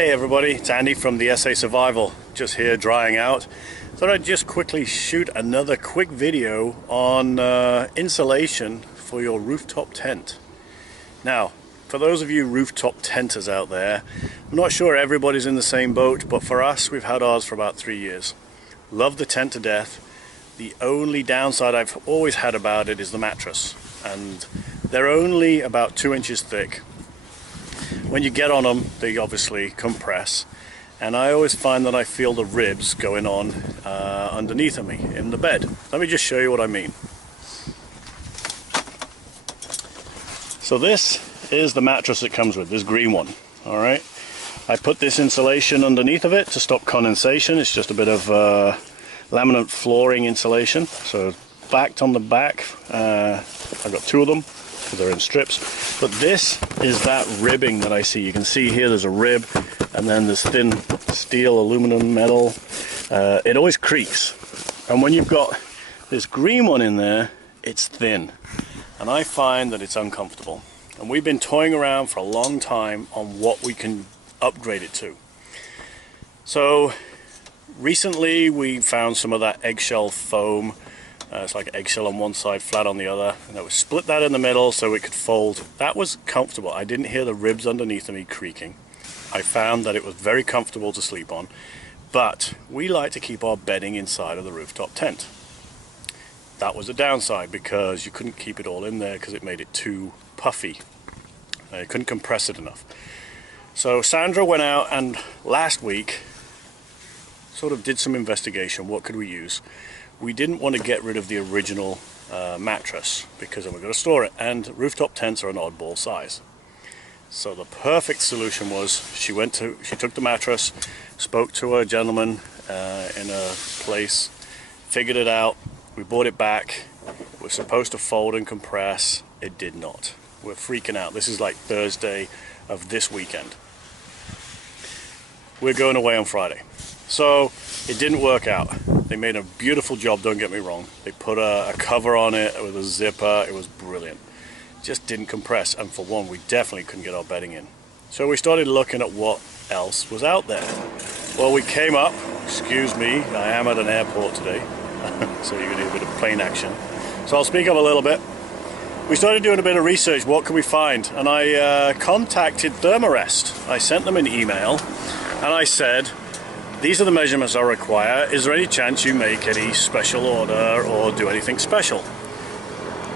Hey everybody, it's Andy from the SA Survival, just here drying out. Thought I'd just quickly shoot another quick video on insulation for your rooftop tent. Now, for those of you rooftop tenters out there, I'm not sure everybody's in the same boat, but for us, we've had ours for about 3 years. Love the tent to death. The only downside I've always had about it is the mattress, and they're only about 2 inches thick. When you get on them, they obviously compress, and I always find that I feel the ribs going on underneath of me in the bed. Let me just show you what I mean. So this is the mattress it comes with, this green one. Alright, I put this insulation underneath of it to stop condensation. It's just a bit of laminate flooring insulation. So backed on the back, I've got 2 of them. They're in strips, but this is that ribbing that I see. You can see here there's a rib, and then there's thin steel, aluminum, metal. It always creaks, and when you've got this green one in there, it's thin, and I find that it's uncomfortable. And we've been toying around for a long time on what we can upgrade it to. So recently we found some of that eggshell foam. It's like eggshell on one side, flat on the other, and we split that in the middle so it could fold. That was comfortable. I didn't hear the ribs underneath of me creaking. I found that it was very comfortable to sleep on, but we like to keep our bedding inside of the rooftop tent. That was a downside because you couldn't keep it all in there because it made it too puffy. You couldn't compress it enough. So Sandra went out and last week sort of did some investigation. What could we use? We didn't want to get rid of the original mattress because then we've got to store it, and rooftop tents are an oddball size. So the perfect solution was she took the mattress, spoke to a gentleman in a place, figured it out. We bought it back. It was supposed to fold and compress. It did not. We're freaking out. This is like Thursday of this weekend. We're going away on Friday. So it didn't work out. They made a beautiful job, don't get me wrong. They put a cover on it with a zipper. It was brilliant. Just didn't compress, and for one, we definitely couldn't get our bedding in. So we started looking at what else was out there. Well, we came up, excuse me, I am at an airport today, so you're gonna hear a bit of plane action. So I'll speak up a little bit. We started doing a bit of research, what could we find? And I contacted Thr R5. I sent them an email, and I said, these are the measurements I require. Is there any chance you make any special order or do anything special?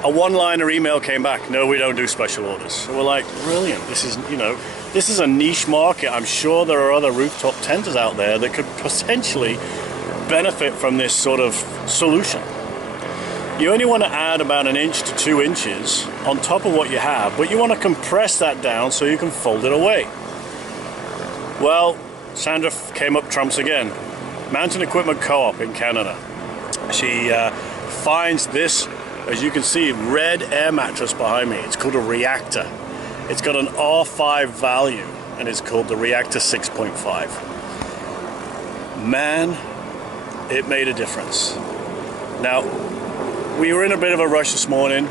A one-liner email came back. No, we don't do special orders. So we're like, brilliant. This is, this is a niche market. I'm sure there are other rooftop tenters out there that could potentially benefit from this sort of solution. You only want to add about 1 inch to 2 inches on top of what you have, but you want to compress that down so you can fold it away. Well, Sandra came up trumps again. Mountain Equipment Co-op in Canada. She finds this, as you can see, red air mattress behind me. It's called a Reactor. It's got an R5 value, and it's called the Reactor 6.5. Man, it made a difference. Now, we were in a bit of a rush this morning.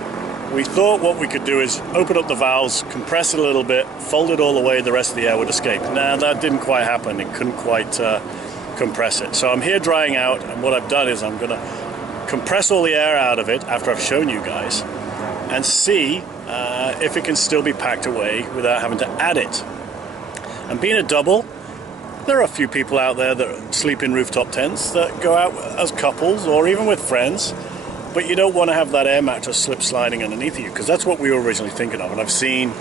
We thought what we could do is open up the valves, compress it a little bit, fold it all the way, the rest of the air would escape. Now that didn't quite happen. It couldn't quite compress it. So I'm here drying out, and what I've done is I'm going to compress all the air out of it after I've shown you guys and see if it can still be packed away without having to add it. And being a double, there are a few people out there that sleep in rooftop tents that go out as couples or even with friends. But you don't want to have that air mattress slip sliding underneath you, because that's what we were originally thinking of. And I've seen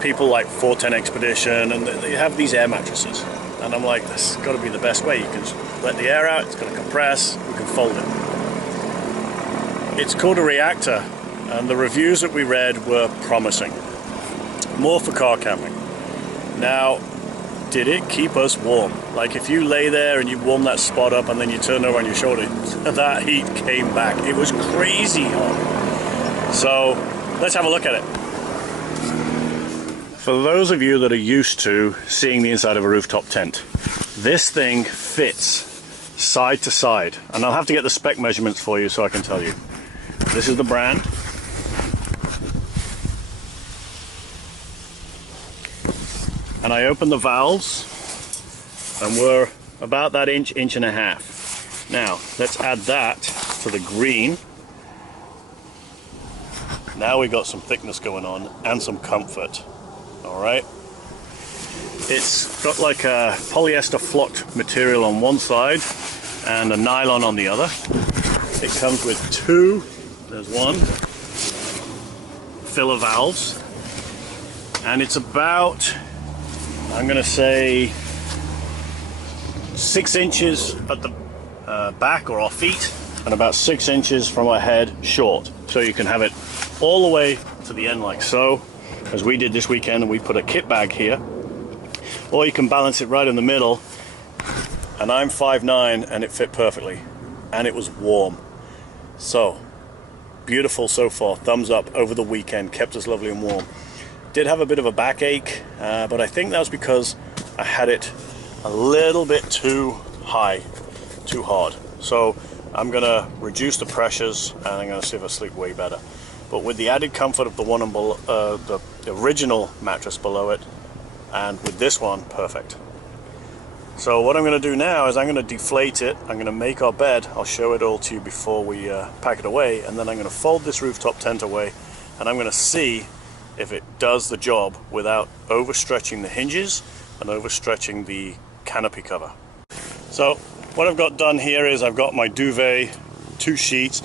people like 410 Expedition, and they have these air mattresses. And I'm like, this has got to be the best way. You can let the air out, it's going to compress, we can fold it. It's called a Reactor, and the reviews that we read were promising. More for car camping. Now, did it keep us warm? Like if you lay there and you warm that spot up and then you turn over on your shoulder, that heat came back. It was crazy hot. So let's have a look at it. For those of you that are used to seeing the inside of a rooftop tent, this thing fits side to side. And I'll have to get the spec measurements for you so I can tell you. This is the brand. And I open the valves and we're about that inch, inch and a half. Now let's add that to the green. Now we got some thickness going on and some comfort. All right, it's got like a polyester flocked material on one side and a nylon on the other. It comes with two, there's one, filler valves, and it's about, I'm gonna say, 6 inches at the back or our feet, and about 6 inches from our head short, so you can have it all the way to the end like so, as we did this weekend, and we put a kit bag here, or you can balance it right in the middle. And I'm 5'9", and it fit perfectly, and it was warm. So beautiful so far. Thumbs up over the weekend, kept us lovely and warm. Did have a bit of a backache, but I think that was because I had it a little bit too high, too hard. So I'm gonna reduce the pressures, and I'm gonna see if I sleep way better. But with the added comfort of the one and below, the original mattress below it, and with this one, perfect. So what I'm going to do now is I'm going to deflate it. I'm going to make our bed. I'll show it all to you before we pack it away, and then I'm going to fold this rooftop tent away, and I'm going to see if it does the job without overstretching the hinges and overstretching the canopy cover. So what I've got done here is I've got my duvet, 2 sheets.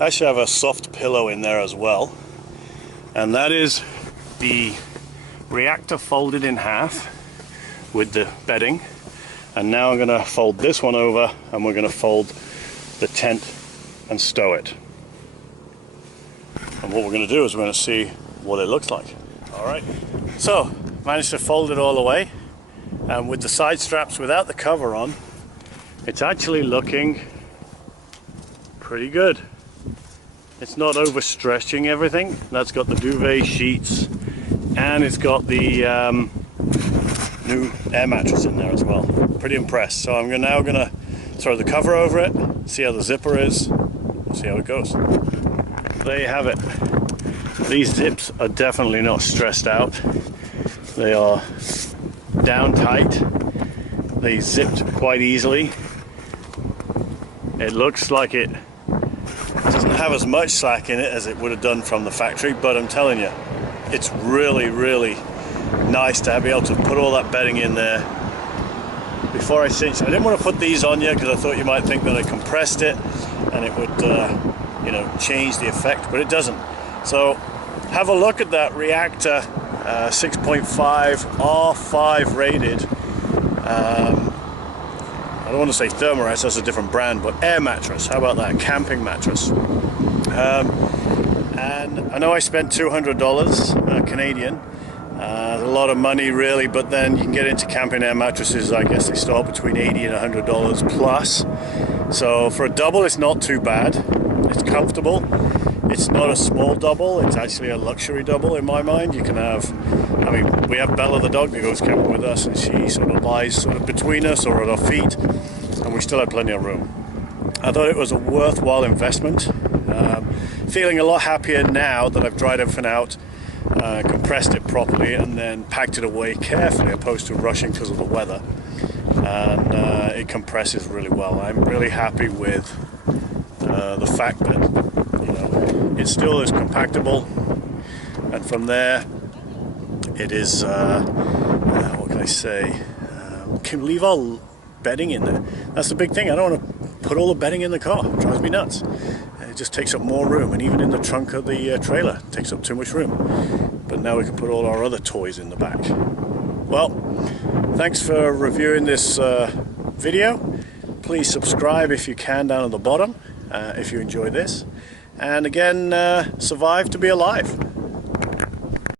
I actually have a soft pillow in there as well, and that is the Reactor folded in half with the bedding. And now I'm going to fold this one over, and we're going to fold the tent and stow it. And what we're going to do is we're going to see what it looks like. Alright, so managed to fold it all away, and with the side straps without the cover on, it's actually looking pretty good. It's not overstretching everything. That's got the duvet sheets, and it's got the new air mattress in there as well. Pretty impressed. So I'm now gonna throw the cover over it, see how the zipper is, see how it goes. There you have it. These zips are definitely not stressed out. They are down tight. They zipped quite easily. It looks like it doesn't have as much slack in it as it would have done from the factory, but I'm telling you, it's really, really nice to be able to put all that bedding in there. Before I cinched, I didn't want to put these on yet because I thought you might think that I compressed it and it would, you know, change the effect, but it doesn't. So have a look at that Reactor 6.5 R5 rated. I don't want to say Thermarest, that's a different brand, but air mattress. How about that? Camping mattress. And I know I spent $200 Canadian. A lot of money really, but then you can get into camping air mattresses. I guess they start between $80 and $100 plus. So for a double, it's not too bad. It's comfortable. It's not a small double. It's actually a luxury double in my mind. You can have, I mean, we have Bella the dog that goes camping with us, and she sort of lies sort of between us or at our feet, and we still have plenty of room. I thought it was a worthwhile investment. Feeling a lot happier now that I've dried everything out, compressed it properly, and then packed it away carefully, opposed to rushing because of the weather. And it compresses really well. I'm really happy with the fact that, you know, it still is compactable, and from there it is what can I say, can leave our bedding in there. That's the big thing. I don't want to put all the bedding in the car. It drives me nuts. It just takes up more room, and even in the trunk of the trailer it takes up too much room. But now we can put all our other toys in the back. Well, thanks for reviewing this video. Please subscribe if you can down at the bottom if you enjoy this. And again, survive to be alive.